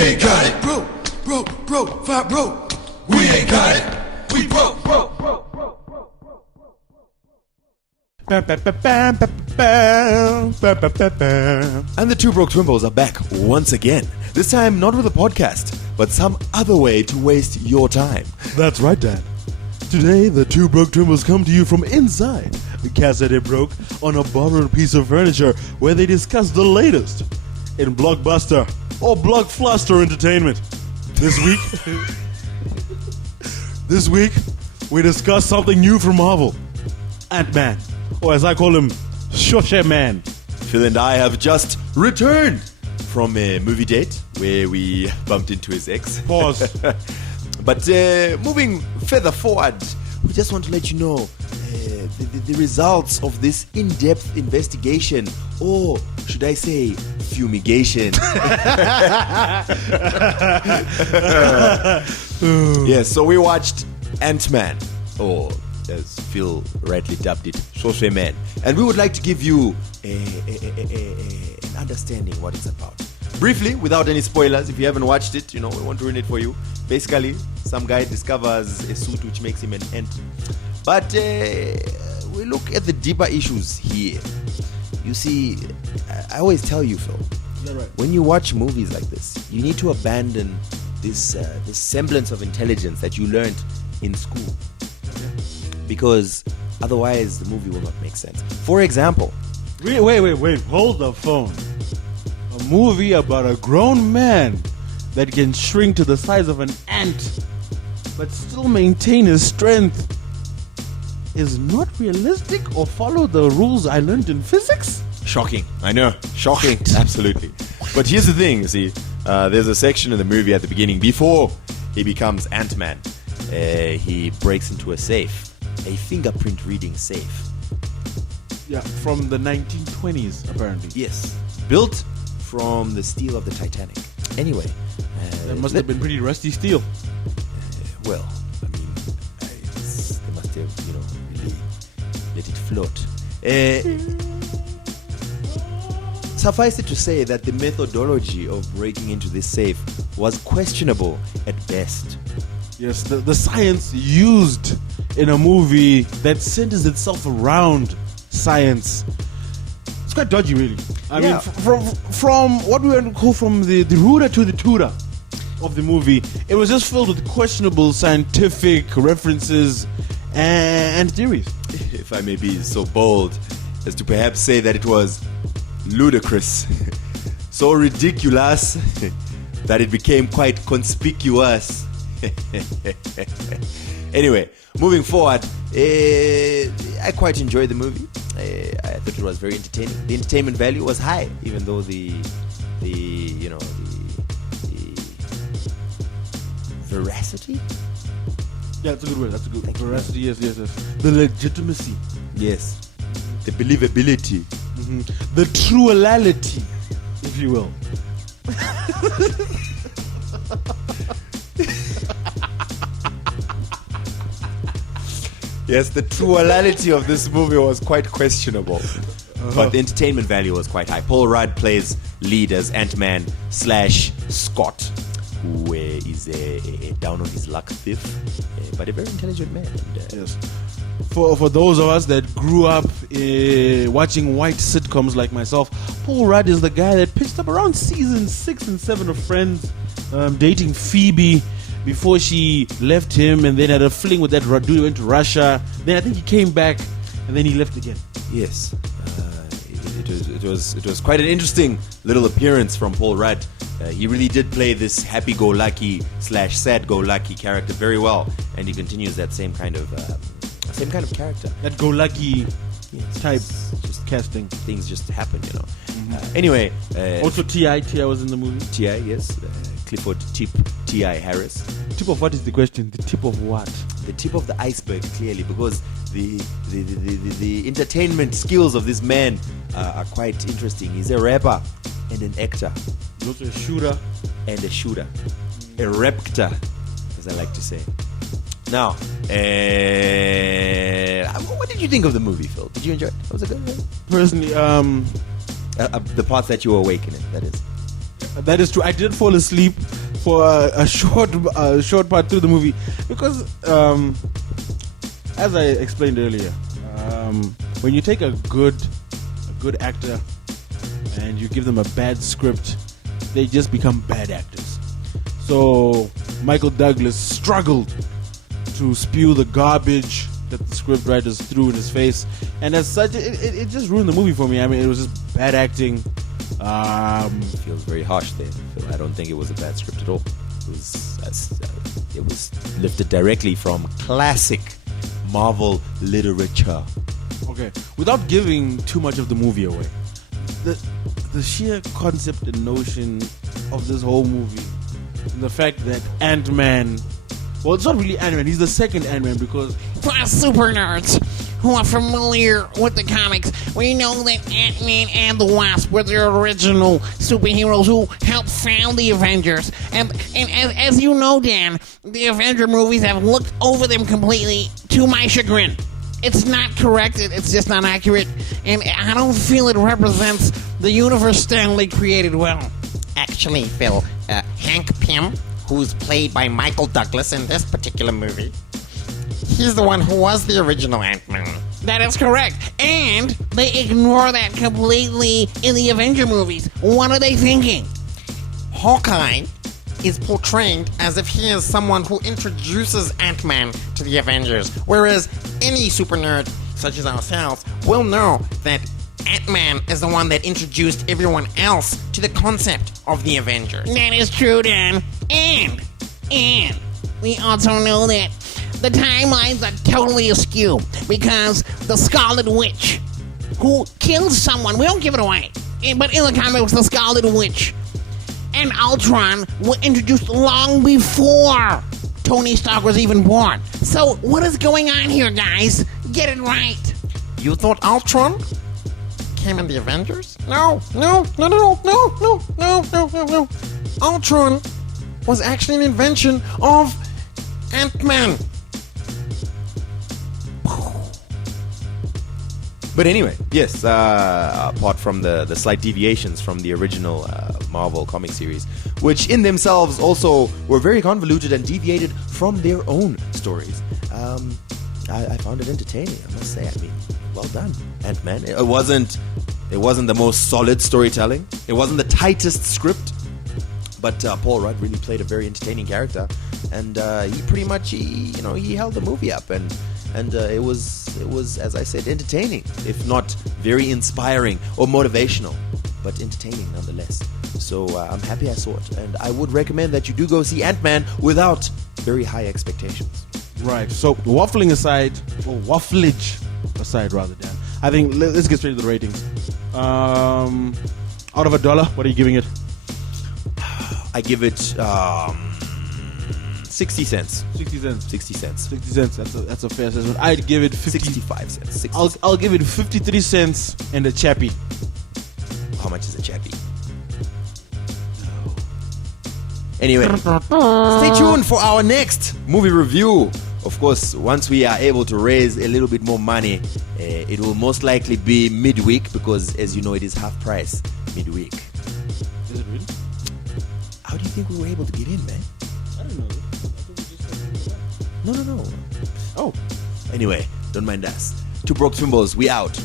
ain't got it. Broke, fat broke. We ain't got it. We broke. And the two broke Twimbos are back once again. This time not with a podcast, but some other way to waste your time. That's right, Dad. Today, the two broke Twimbos come to you from inside the Casa De Broke on a borrowed piece of furniture where they discuss the latest in blockbuster or blockfluster entertainment. This week, we discuss something new from Marvel. Ant-Man, or as I call him, Shoshe Man. Phil and I have just returned from a movie date where we bumped into his ex. Pause. But moving further forward, we just want to let you know the results of this in-depth investigation, or should I say fumigation. Yes, so we watched Ant-Man, or as Phil rightly dubbed it, Shoshe Man. And we would like to give you an understanding what it's about. Briefly, without any spoilers, if you haven't watched it, we won't ruin it for you. Basically, some guy discovers a suit which makes him an ant. But we look at the deeper issues here. You see, I always tell you, Phil, when you watch movies like this, you need to abandon this semblance of intelligence that you learned in school. Because otherwise, the movie will not make sense. For example... Wait, hold the phone. A movie about a grown man that can shrink to the size of an ant but still maintain his strength is not realistic or follow the rules I learned in physics? Shocking. I know. Shocking. Absolutely. But here's the thing, you see. There's a section in the movie at the beginning before he becomes Ant-Man. He breaks into a safe. A fingerprint reading safe. Yeah, from the 1920s, apparently. Yes. Built from the steel of the Titanic. Anyway. That must have been pretty rusty steel. Well, I mean, they must have, really let it float. Suffice it to say that the methodology of breaking into this safe was questionable at best. Yes, the science used in a movie that centers itself around science. It's quite dodgy, really. I mean, from what we want to call from the rooter to the tutor of the movie, it was just filled with questionable scientific references and theories. If I may be so bold as to perhaps say that it was ludicrous, so ridiculous that it became quite conspicuous. Anyway, moving forward, I quite enjoyed the movie. I thought it was very entertaining. The entertainment value was high, even though the veracity. Yeah, that's a good word. That's a good word. Veracity. Yes. The legitimacy. Yes. The believability. Mm-hmm. The truality, if you will. Yes, the truality of this movie was quite questionable. But the entertainment value was quite high. Paul Rudd plays lead as Ant-Man / Scott, who is a down on his luck thief, but a very intelligent man. Yes. For those of us that grew up watching white sitcoms like myself, Paul Rudd is the guy that pitched up around season 6 and 7 of Friends, dating Phoebe before she left him, and then had a fling with that dude who went to Russia. Then I think he came back, and then he left again. Yes. It was quite an interesting little appearance from Paul Rudd. He really did play this happy-go-lucky / sad-go-lucky character very well, and he continues that same kind of character. That go-lucky type, just casting. Things just happen, Mm-hmm. Anyway. Also T.I. was in the movie. T.I., yes. Clifford Tip T.I. Harris. Tip of what is the question? The tip of what? The tip of the iceberg, clearly, because the entertainment skills of this man are quite interesting. He's a rapper and an actor. He's also a shooter. And a shooter. A raptor, as I like to say. Now, what did you think of the movie, Phil? Did you enjoy it? Was it good? Personally, the parts that you were awake in it, that is. That is true. I did fall asleep for a short part through the movie because, as I explained earlier, when you take a good actor and you give them a bad script, they just become bad actors. So Michael Douglas struggled to spew the garbage that the script writers threw in his face, and as such, it just ruined the movie for me. I mean, it was just bad acting. Feels very harsh there. I don't think it was a bad script at all. It was lifted directly from classic Marvel literature. Okay, without giving too much of the movie away, the sheer concept and notion of this whole movie, and the fact that Ant-Man, well, it's not really Ant-Man, he's the second Ant-Man, because For us super nerds who are familiar with the comics, we know that Ant-Man and the Wasp were the original superheroes who helped found the Avengers. And as you know, Dan, the Avenger movies have looked over them completely, to my chagrin. It's not correct, it's just not accurate, and I don't feel it represents the universe Stanley created well. Actually, Phil, Hank Pym, who's played by Michael Douglas in this particular movie, he's the one who was the original Ant-Man. That is correct. And they ignore that completely in the Avenger movies. What are they thinking? Hawkeye is portrayed as if he is someone who introduces Ant-Man to the Avengers, whereas any super nerd, such as ourselves, will know that Ant-Man is the one that introduced everyone else to the concept of the Avengers. That is true, Dan. And we also know that the timelines are totally askew because the Scarlet Witch, who kills someone, we don't give it away, but in the comics, the Scarlet Witch and Ultron were introduced long before Tony Stark was even born. So what is going on here, guys? Get it right. You thought Ultron came in the Avengers? No. Ultron was actually an invention of Ant-Man. But anyway, yes, apart from the slight deviations from the original Marvel comic series, which in themselves also were very convoluted and deviated from their own stories, I found it entertaining, I must say. I mean, well done, Ant-Man. It wasn't the most solid storytelling. It wasn't the tightest script, but Paul Rudd really played a very entertaining character, and he pretty much he held the movie up, and it was, as I said, entertaining, if not very inspiring or motivational, but entertaining nonetheless. So I'm happy I saw it, and I would recommend that you do go see Ant-Man without very high expectations. right. So waffling aside, or wafflage aside, rather, Dan, I think let's get straight to the ratings. Out of $1, what are you giving it? I give it 60 cents. 60 cents. 60 cents. 60 cents. That's a fair assessment. I'd give it 65 cents. 60 I'll give it 53 cents and a chappy. How much is a chappy? Anyway, stay tuned for our next movie review. Of course, once we are able to raise a little bit more money, it will most likely be midweek because, as you know, it is half price midweek. Is it really? How do you think we were able to get in, man? I don't know. I thought we just said No. Oh. Anyway, don't mind us. Two Broke Twimbos, we out.